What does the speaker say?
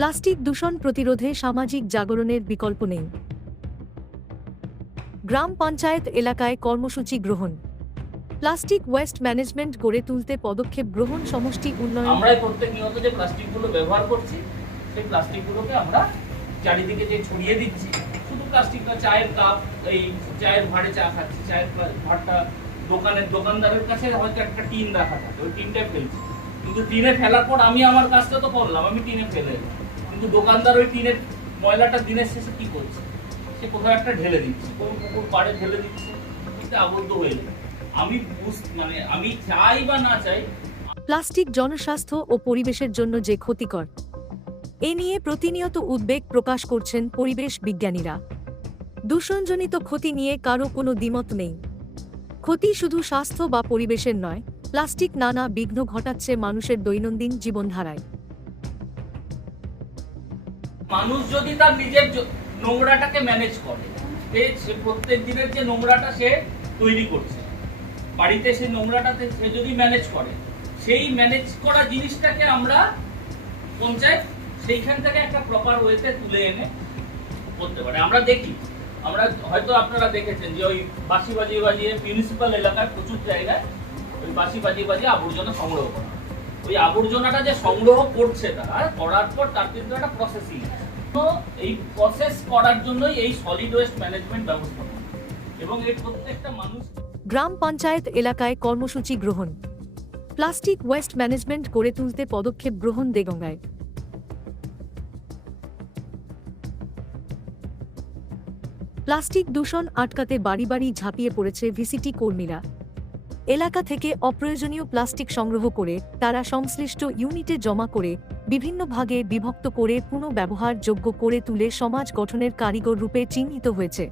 Plastic দূষণ প্রতিরোধে সামাজিক জাগরণের বিকল্প নেই। গ্রাম পঞ্চায়েত এলাকায় কর্মসূচি গ্রহণ। প্লাস্টিক ওয়েস্ট ম্যানেজমেন্ট গড়ে তুলতে পদক্ষেপ গ্রহণ সমষ্টি উন্নয়ন। আমরাই প্রত্যেকনিয়ত যে প্লাস্টিকগুলো ব্যবহার করছি, সেই প্লাস্টিকগুলোকে আমরা চারিদিকে যে ছড়িয়ে দিচ্ছি, শুধু প্লাস্টিক না, চায়ের কাপ, এই চায়ের ভাঁড়ে চা খাচ্ছি, চায়ের ভাঁড়টা দোকানের দোকানদারের কাছে হয়তো একটা টিন রাখা থাকে, ওই টিনটাই ফেলছি। কিন্তু টিনে ফেলার পর আমি আমার কাজটা তো করলাম, আমি টিনে ফেলে এলাম। কিন্তু দোকানদার ওই টিনের ময়লাটা দিনের শেষে কি করছে? সে কোথাও একটা ঢেলে দিচ্ছে, কোন পুকুর পাড়ে ঢেলে দিচ্ছে, এটা আবদ্ধ হয়ে যায় আমি মানে আমি চাই বা না চাই, প্লাস্টিক জনস্বাস্থ্য ও পরিবেশের জন্য যে ক্ষতিকর, এ নিয়ে প্রতিনিয়ত উদ্বেগ প্রকাশ করছেন পরিবেশ বিজ্ঞানীরা। দূষণজনিত ক্ষতি নিয়ে কারও কোনো দ্বিমত নেই। ক্ষতি শুধু স্বাস্থ্য বা পরিবেশের নয়, প্লাস্টিক নানা বিঘ্ন ঘটাচ্ছে মানুষের দৈনন্দিন জীবনধারায়। মানুষ যদি তার নিজের নোংরাটাকে ম্যানেজ করে, সে- সে প্রত্যেক দিনের যে নোংরাটা সে তৈরি করছে, বাড়িতে সেই নোংরাটাতে সে যদি ম্যানেজ করে, সেই ম্যানেজ করা জিনিসটাকে আমরা পঞ্চায়েত সেইখান থেকে একটা প্রপার ওয়েতে তুলে এনে করতে পারে আমরা দেখি, আমরা হয়তো আপনারা দেখেছেন যে ওই বাঁশি বাজিয়ে বাজিয়ে মিউনিসিপ্যাল এলাকায় প্রচুর জায়গায় ওই বাঁশি বাজিয়ে বাজিয়ে আবর্জনা সংগ্রহ করা। ওই আবর্জনাটা যে সংগ্রহ করছে তারা, করার পর তার কিন্তু একটা প্রসেসিং তো এই প্রসেস করার জন্যই এই সলিড ওয়েস্ট ম্যানেজমেন্ট এবং এই প্রত্যেকটা মানুষ গ্রাম পঞ্চায়েত এলাকায় কর্মসূচি গ্রহণ। প্লাস্টিক ওয়েস্ট ম্যানেজমেন্ট গড়ে তুলতে পদক্ষেপ গ্রহণ দেগঙ্গায়। প্লাস্টিক দূষণ আটকাতে বাড়ি বাড়ি ঝাঁপিয়ে পড়েছে ভিসিটি কর্মীরা। এলাকা থেকে অপ্রয়োজনীয় প্লাস্টিক সংগ্রহ করে তারা সংশ্লিষ্ট ইউনিটে জমা করে বিভিন্ন ভাগে বিভক্ত করে পুনঃব্যবহারযোগ্য করে তুলে সমাজ গঠনের কারিগর রূপে চিহ্নিত হয়েছে।